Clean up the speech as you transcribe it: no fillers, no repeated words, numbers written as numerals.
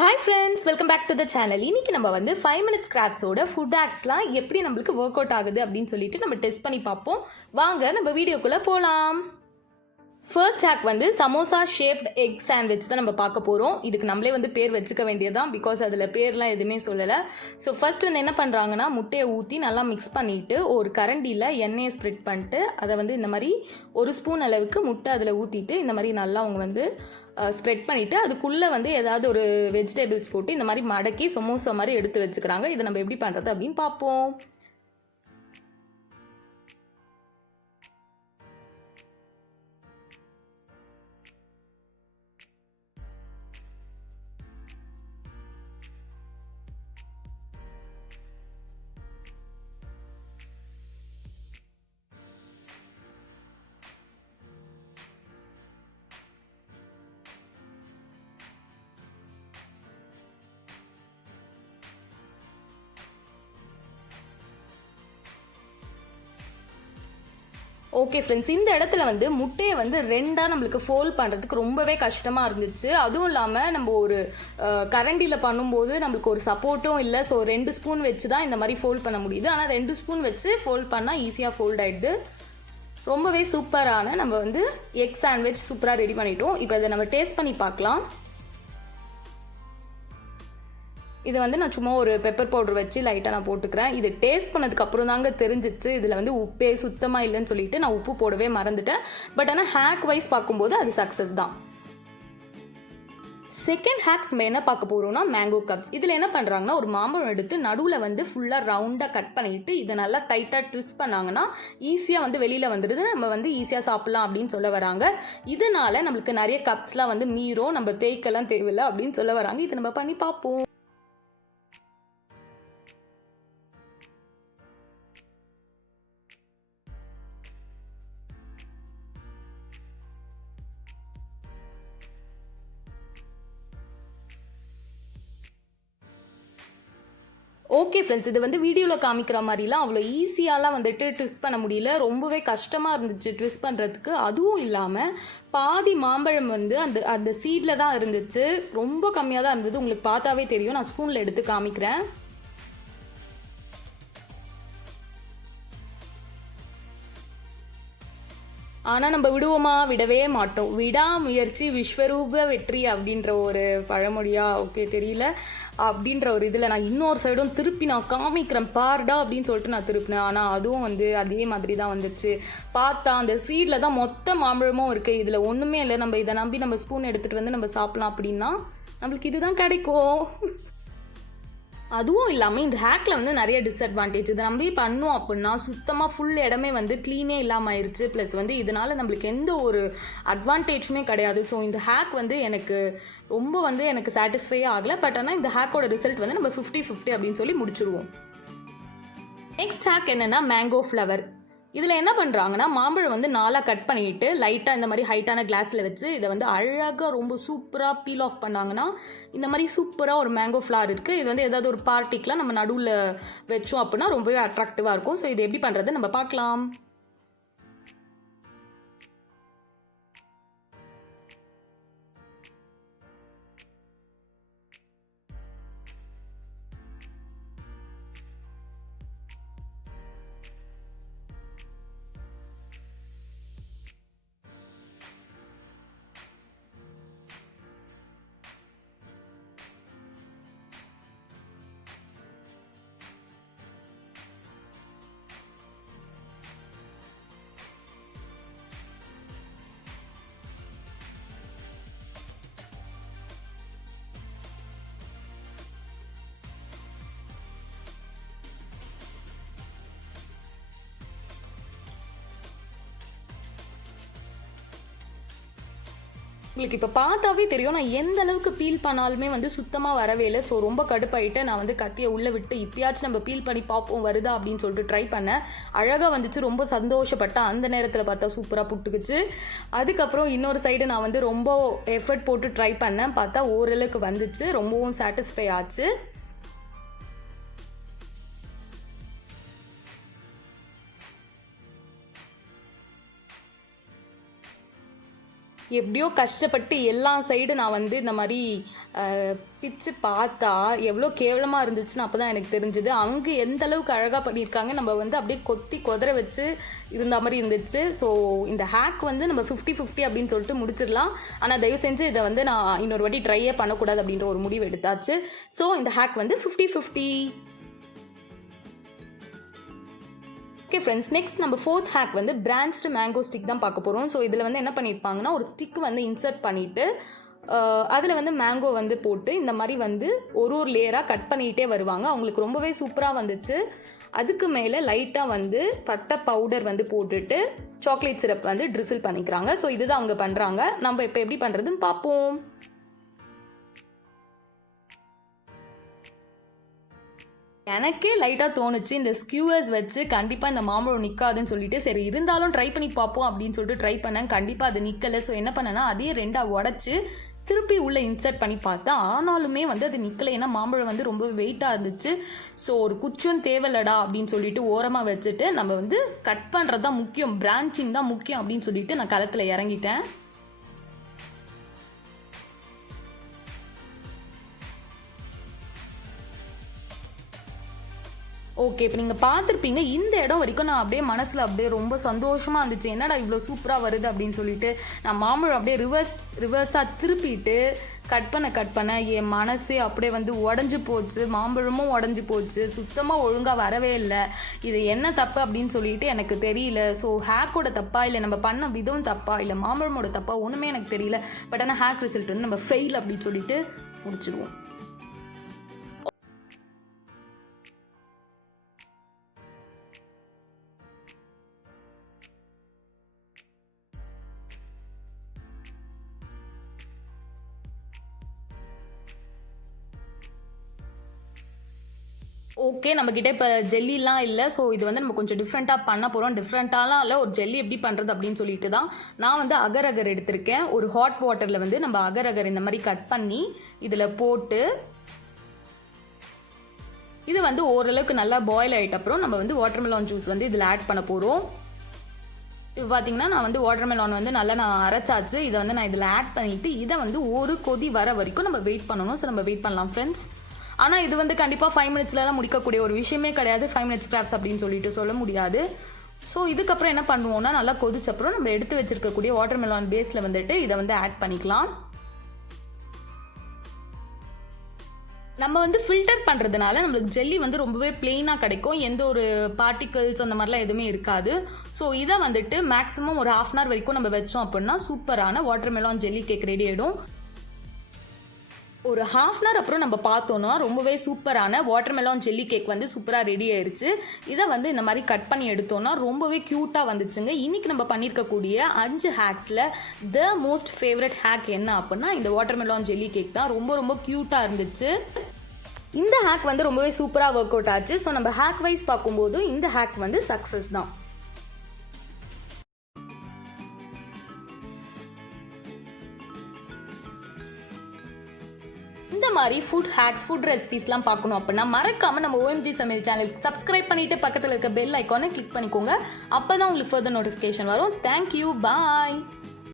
Hi friends, welcome back to the channel. இன்றைக்கி நம்ம வந்து 5 மினிட்ஸ் கிராஃப்ட்ஸோட ஃபுட் ஹேக்ஸ்லாம் எப்படி நம்மளுக்கு ஒர்க் அவுட் ஆகுது அப்படின்னு சொல்லிட்டு நம்ம டெஸ்ட் பண்ணி பார்ப்போம். வாங்க நம்ம வீடியோக்குள்ளே போகலாம். ஃபர்ஸ்ட் ஹேக் வந்து சமோசா ஷேப்ட் எக் சாண்ட்விச் தான் நம்ம பார்க்க போகிறோம். இதுக்கு நம்மளே வந்து பேர் வச்சுக்க வேண்டியதான், பிகாஸ் அதில் பேர்லாம் எதுவுமே சொல்லலை. ஸோ ஃபர்ஸ்ட் வந்து என்ன பண்ணுறாங்கன்னா, முட்டையை ஊற்றி நல்லா மிக்ஸ் பண்ணிவிட்டு ஒரு கரண்டியில் எண்ணெயை ஸ்ப்ரெட் பண்ணிட்டு அதை வந்து இந்த மாதிரி ஒரு ஸ்பூன் அளவுக்கு முட்டை அதில் ஊற்றிட்டு இந்த மாதிரி நல்லா அவங்க வந்து ஸ்ப்ரெட் பண்ணிவிட்டு அதுக்குள்ளே வந்து ஏதாவது ஒரு வெஜிடபிள்ஸ் போட்டு இந்த மாதிரி மடக்கி சமோசா மாதிரி எடுத்து வச்சுக்கிறாங்க. இதை நம்ம எப்படி பண்ணுறது அப்படின்னு பார்ப்போம். ஓகே ஃப்ரெண்ட்ஸ், இந்த இடத்துல வந்து முட்டையை வந்து ரெண்டாக நம்மளுக்கு ஃபோல்ட் பண்ணுறதுக்கு ரொம்பவே கஷ்டமாக இருந்துச்சு. அதுவும் இல்லாமல் நம்ம ஒரு கரண்டியில் பண்ணும்போது நம்மளுக்கு ஒரு சப்போர்ட்டும் இல்லை. ஸோ 2 ஸ்பூன் வச்சு தான் இந்த மாதிரி ஃபோல்ட் பண்ண முடியுது. ஆனால் 2 ஸ்பூன் வச்சு ஃபோல்ட் பண்ணால் ஈஸியாக ஃபோல்ட் ஆகிடுது. ரொம்பவே சூப்பரான நம்ம வந்து எக் சாண்ட்விச் சூப்பராக ரெடி பண்ணிட்டோம். இப்போ இதை நம்ம டேஸ்ட் பண்ணி பார்க்கலாம். இதை வந்து நான் சும்மா ஒரு பெப்பர் பவுடர் வச்சு லைட்டாக நான் போட்டுக்கிறேன். இது டேஸ்ட் பண்ணதுக்கப்புறம் தாங்க தெரிஞ்சிச்சு இதில் வந்து உப்பே சுத்தமாக இல்லைன்னு சொல்லிட்டு நான் உப்பு போடவே மறந்துட்டேன். பட் ஆனால் ஹேக் வைஸ் பார்க்கும்போது அது சக்ஸஸ் தான். செகண்ட் ஹேக் நம்ம என்ன பார்க்க போகிறோம்னா மேங்கோ கப்ஸ். இதில் என்ன பண்ணுறாங்கன்னா, ஒரு மாம்பழம் எடுத்து நடுவில் வந்து ஃபுல்லாக ரவுண்டாக கட் பண்ணிவிட்டு இதை நல்லா டைட்டாக ட்விஸ்ட் பண்ணாங்கன்னா ஈஸியாக வந்து வெளியில் வந்துடுது. நம்ம வந்து ஈஸியாக சாப்பிட்லாம் அப்படின்னு சொல்ல வராங்க. இதனால் நம்மளுக்கு நிறைய கப்ஸ்லாம் வந்து மீறும், நம்ம தேய்க்கெல்லாம் தேவையில்லை அப்படின்னு சொல்ல வராங்க. இதை நம்ம பண்ணி பார்ப்போம். ஓகே ஃப்ரெண்ட்ஸ், இது வந்து வீடியோவில் காமிக்கிற மாதிரிலாம் அவ்வளோ ஈஸியாலாம் வந்துட்டு ட்விஸ்ட் பண்ண முடியல. ரொம்பவே கஷ்டமாக இருந்துச்சு ட்விஸ்ட் பண்ணுறதுக்கு. அதுவும் இல்லாமல் பாதி மாம்பழம் வந்து அந்த அந்த சீடில் தான் இருந்துச்சு. ரொம்ப கம்மியாக தான் இருந்தது. உங்களுக்கு பார்த்தாவே தெரியும். நான் ஸ்பூனில் எடுத்து காமிக்கிறேன். ஆனால் நம்ம விடுவோமா? விடவே மாட்டோம். விடாமுயற்சி விஸ்வரூப வெற்றி அப்படின்ற ஒரு பழமொழியா ஓகே தெரியல, அப்படின்ற ஒரு இதில் நான் இன்னொரு சைடும் திருப்பி நான் காமிக்கிறேன் பாருடா அப்படின்னு சொல்லிட்டு நான் திருப்பினேன். ஆனால் அதுவும் வந்து அதே மாதிரி தான் வந்துச்சு. பார்த்தா அந்த சீடில் தான் மொத்த மாம்பழமும் இருக்குது. இதில் ஒன்றுமே இல்லை. நம்ம இதை நம்பி நம்ம ஸ்பூன் எடுத்துகிட்டு வந்து நம்ம சாப்பிட்லாம் அப்படின்னா நம்மளுக்கு இதுதான் கிடைக்கும். அதுவும் இல்லாமல் இந்த ஹேக்கில் வந்து நிறைய டிஸ்அட்வான்டேஜ். இதை நம்பி பண்ணோம் அப்படின்னா சுத்தமாக ஃபுல் இடமே வந்து க்ளீனே இல்லாமல் ஆயிடுச்சு. ப்ளஸ் வந்து இதனால் நம்மளுக்கு எந்த ஒரு அட்வான்டேஜுமே கிடையாது. ஸோ இந்த ஹேக் வந்து எனக்கு ரொம்ப வந்து எனக்கு சாட்டிஸ்ஃபையே ஆகலை. பட் ஆனால் இந்த ஹேக்கோட ரிசல்ட் வந்து நம்ம 50-50 அப்படின்னு சொல்லி முடிச்சுடுவோம். நெக்ஸ்ட் ஹேக் என்னென்னா மேங்கோ ஃப்ளவர். இதில் என்ன பண்ணுறாங்கன்னா, மாம்பழம் வந்து 4 கட் பண்ணிவிட்டு லைட்டாக இந்த மாதிரி ஹைட்டான கிளாஸில் வச்சு இதை வந்து அழகாக ரொம்ப சூப்பராக பீல் ஆஃப் பண்ணாங்கன்னா இந்த மாதிரி சூப்பராக ஒரு மேங்கோ ஃப்ளவர் இருக்குது. இது வந்து ஏதாவது ஒரு பார்ட்டிக்கெலாம் நம்ம நடுவில் வச்சோம் அப்படின்னா ரொம்பவே அட்ராக்டிவாக இருக்கும். ஸோ இது எப்படி பண்ணுறது நம்ம பார்க்கலாம். உங்களுக்கு இப்போ பார்த்தாவே தெரியும் நான் எந்த அளவுக்கு பீல் பண்ணாலுமே வந்து சுத்தமாக வரவே இல்லை. ஸோ ரொம்ப கடுப்பாயிட்டு நான் வந்து கத்தியை உள்ளே விட்டு இப்பயாச்சும் நம்ம பீல் பண்ணி பார்ப்போம் வருதா அப்படின்னு சொல்லிட்டு ட்ரை பண்ணேன். அழகாக வந்துச்சு. ரொம்ப சந்தோஷப்பட்டேன். அந்த நேரத்தில் பார்த்தா சூப்பராக புட்டுக்குச்சு. அதுக்கப்புறம் இன்னொரு சைடு நான் வந்து ரொம்ப எஃபர்ட் போட்டு ட்ரை பண்ணேன். பார்த்தா ஓரளவுக்கு வந்துச்சு. ரொம்பவும் சாட்டிஸ்ஃபை ஆச்சு. எப்படியோ கஷ்டப்பட்டு எல்லா சைடு நான் வந்து இந்த மாதிரி பிச்சு பார்த்தா எவ்வளோ கேவலமாக இருந்துச்சுன்னு அப்போ தான் எனக்கு தெரிஞ்சுது. அவங்க எந்த அளவுக்கு அழகாக பண்ணியிருக்காங்க, நம்ம வந்து அப்படியே கொத்தி கொதற வச்சு இருந்த மாதிரி இருந்துச்சு. ஸோ இந்த ஹேக் வந்து நம்ம 50-50 அப்படின்னு சொல்லிட்டு முடிச்சிடலாம். ஆனால் தயவு செஞ்சு இதை வந்து நான் இன்னொரு வாட்டி ட்ரையே பண்ணக்கூடாது அப்படின்ற ஒரு முடிவு எடுத்தாச்சு. ஸோ இந்த ஹேக் வந்து 50-50. ஓகே ஃப்ரெண்ட்ஸ், நெக்ஸ்ட் நம்ம 4th ஹேக் வந்து பிரான்ச்டு மேங்கோ ஸ்டிக் தான் பார்க்க போகிறோம். ஸோ இதில் வந்து என்ன பண்ணியிருப்பாங்கன்னா, ஒரு ஸ்டிக் வந்து இன்சர்ட் பண்ணிவிட்டு அதில் வந்து மேங்கோ வந்து போட்டு இந்த மாதிரி வந்து ஒரு லேயராக கட் பண்ணிகிட்டே வருவாங்க. அவங்களுக்கு ரொம்பவே சூப்பராக வந்துச்சு. அதுக்கு மேலே லைட்டாக வந்து பட்டை பவுடர் வந்து போட்டுட்டு சாக்லேட் சிரப் வந்து ட்ரிசில் பண்ணிக்கிறாங்க. ஸோ இதுதான் அவங்க பண்ணுறாங்க. நம்ம இப்போ எப்படி பண்ணுறதுன்னு பார்ப்போம். எனக்கே லைட்டாக தோணுச்சு இந்த ஸ்கியூவர்ஸ் வச்சு கண்டிப்பாக இந்த மாம்பழம் நிற்காதுன்னு சொல்லிட்டு, சரி இருந்தாலும் ட்ரை பண்ணி பார்ப்போம் அப்படின்னு சொல்லிட்டு ட்ரை பண்ணேன். கண்டிப்பாக அது நிற்கலை. ஸோ என்ன பண்ணேன்னா, அதையே 2ஆக உடச்சி திருப்பி உள்ளே இன்சர்ட் பண்ணி பார்த்தேன். ஆனாலுமே வந்து அது நிற்கலை. ஏன்னா மாம்பழம் வந்து ரொம்ப வெயிட்டாக இருந்துச்சு. ஸோ ஒரு குச்சும் தேவையில்லடா அப்படின்னு சொல்லிட்டு ஓரமாக வச்சுட்டு, நம்ம வந்து கட் பண்ணுறது தான் முக்கியம், பிரான்ச்சிங் தான் முக்கியம் அப்படின்னு சொல்லிட்டு நான் களத்தில் இறங்கிட்டேன். ஓகே, இப்போ நீங்கள் பார்த்துருப்பீங்க. இந்த இடம் வரைக்கும் நான் அப்படியே மனசில் அப்படியே ரொம்ப சந்தோஷமாக இருந்துச்சு. என்னடா இவ்வளோ சூப்பராக வருது அப்படின்னு சொல்லிட்டு நான் மாம்பழம் அப்படியே ரிவர்ஸாக திருப்பிட்டு கட் பண்ண என் மனசே அப்படியே வந்து உடஞ்சி போச்சு. மாம்பழமும் உடஞ்சி போச்சு. சுத்தமாக ஒழுங்காக வரவே இல்லை. இது என்ன தப்பு அப்படின்னு சொல்லிட்டு எனக்கு தெரியல. ஸோ ஹேக்கோட தப்பா, இல்லை நம்ம பண்ண விதம் தப்பா, இல்லை மாம்பழமோட தப்பா, ஒன்றுமே எனக்கு தெரியல. பட் ஆனால் ஹேக் ரிசல்ட் வந்து நம்ம ஃபெயில் அப்படின்னு சொல்லிட்டு முடிச்சிடுவோம். ஓகே, நம்மக்கிட்ட இப்போ ஜெல்லிலாம் இல்லை. ஸோ இது வந்து நம்ம கொஞ்சம் டிஃப்ரெண்ட்டாக பண்ண போகிறோம். டிஃப்ரெண்ட்டாலாம் இல்லை, ஒரு ஜெல்லி எப்படி பண்ணுறது அப்படின்னு சொல்லிட்டு தான் நான் வந்து அகர் எடுத்திருக்கேன். ஒரு ஹாட் வாட்டரில் வந்து நம்ம அகர் இந்த மாதிரி கட் பண்ணி இதில் போட்டு இது வந்து ஓரளவுக்கு நல்லா பாயில் ஆகிட்ட அப்புறம் நம்ம வந்து வாட்டர்மெலான் ஜூஸ் வந்து இதில் ஆட் பண்ண போகிறோம். இப்போ பார்த்தீங்கன்னா நான் வந்து வாட்டர்மெலான் வந்து நல்லா நான் அரைச்சாச்சு. இதை வந்து நான் இதில் ஆட் பண்ணிவிட்டு இதை வந்து ஒரு கொதி வர வரைக்கும் நம்ம வெயிட் பண்ணணும். ஸோ நம்ம வெயிட் பண்ணலாம் ஃப்ரெண்ட்ஸ். ஆனால் இது வந்து கண்டிப்பாக 5 மினிட்ஸ்லாம் முடிக்கக்கூடிய ஒரு விஷயமே கிடையாது. 5 மினிட்ஸ் கிராப்ஸ் அப்படின்னு சொல்லிட்டு சொல்ல முடியாது. ஸோ இதுக்கப்புறம் என்ன பண்ணுவோம்னா, நல்லா கொதிச்சப்புறம் நம்ம எடுத்து வச்சிருக்கக்கூடிய வாட்டர்மெலான் பேஸில் வந்துட்டு இதை வந்து ஆட் பண்ணிக்கலாம். நம்ம வந்து ஃபில்டர் பண்ணுறதுனால நம்மளுக்கு ஜெல்லி வந்து ரொம்பவே பிளெயினாக கிடைக்கும். எந்த ஒரு பார்ட்டிகல்ஸ் அந்த மாதிரிலாம் எதுவுமே இருக்காது. ஸோ இதை வந்துட்டு மேக்ஸிமம் ஒரு 1/2 hour வரைக்கும் நம்ம வச்சோம் அப்படின்னா சூப்பரான வாட்டர்மெலான் ஜெல்லி கேக் ரெடி ஆகிடும். ஒரு 1/2 hour அப்புறம் நம்ம பார்த்தோன்னா ரொம்பவே சூப்பரான வாட்டர்மெலான் ஜெல்லி கேக் வந்து சூப்பராக ரெடி ஆயிடுச்சு. இதை வந்து இந்த மாதிரி கட் பண்ணி எடுத்தோன்னா ரொம்பவே க்யூட்டாக வந்துச்சுங்க. இன்றைக்கி நம்ம பண்ணியிருக்கக்கூடிய 5 ஹேக்ஸில் த மோஸ்ட் ஃபேவரட் ஹேக் என்ன அப்படின்னா இந்த வாட்டர்மெலான் ஜெல்லி கேக் தான். ரொம்ப ரொம்ப க்யூட்டாக இருந்துச்சு. இந்த ஹேக் வந்து ரொம்பவே சூப்பராக ஒர்க் அவுட் ஆச்சு. ஸோ நம்ம ஹேக் வைஸ் பார்க்கும்போது இந்த ஹேக் வந்து சக்ஸஸ் தான். இந்த மாதிரி ஃபுட் ஹேக்ஸ், ஃபுட் ரெசிபிஸ்லாம் பார்க்கணும் அப்படின்னா மறக்காமல் நம்ம OMG சமையல் சேனலுக்கு சப்ஸ்கிரைப் பண்ணிவிட்டு பக்கத்தில் இருக்க பெல் ஐக்கானை கிளிக் பண்ணிக்கோங்க. அப்போ தான் உங்களுக்கு ஃபர்தர் நோட்டிஃபிகேஷன் வரும். தேங்க்யூ, பாய்.